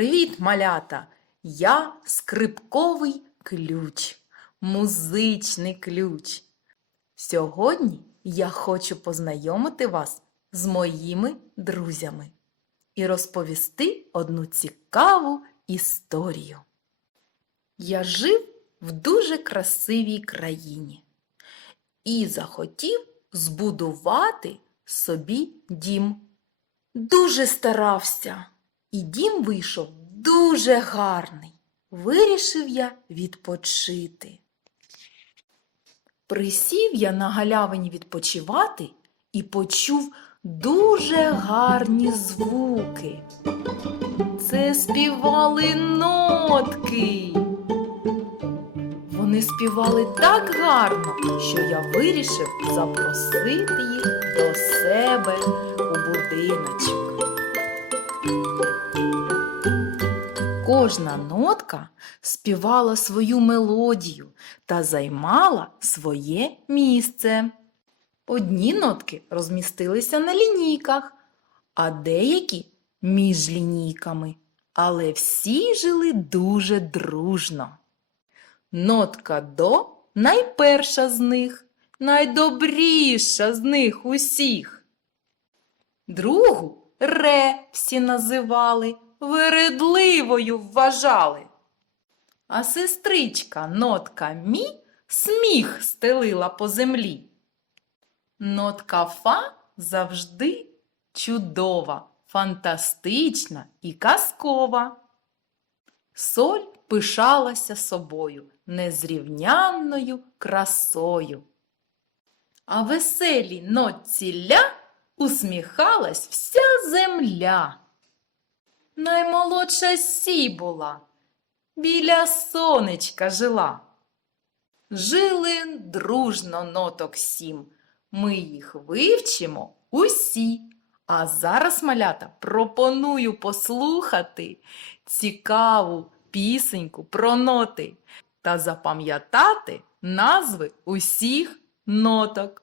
Привіт, малята! Я скрипковий ключ, музичний ключ. Сьогодні я хочу познайомити вас з моїми друзями і розповісти одну цікаву історію. Я жив в дуже красивій країні і захотів збудувати собі дім. Дуже старався, і дім вийшов дуже гарний. Вирішив я відпочити. Присів я на галявині відпочивати і почув дуже гарні звуки. Це співали нотки. Вони співали так гарно, що я вирішив запросити їх до себе у будиночок. Кожна нотка співала свою мелодію та займала своє місце. Одні нотки розмістилися на лінійках, а деякі між лінійками, але всі жили дуже дружно. Нотка до найперша з них, найдобріша з них усіх. Другу ре всі називали, вередливою вважали. А сестричка нотка мі сміх стелила по землі. Нотка фа завжди чудова, фантастична і казкова. Соль пишалася собою, незрівнянною красою. А веселій нотці ля усміхалась вся земля. Наймолодша сі була, біля сонечка жила. Жили дружно ноток сім. Ми їх вивчимо усі. А зараз, малята, пропоную послухати цікаву пісеньку про ноти та запам'ятати назви усіх ноток.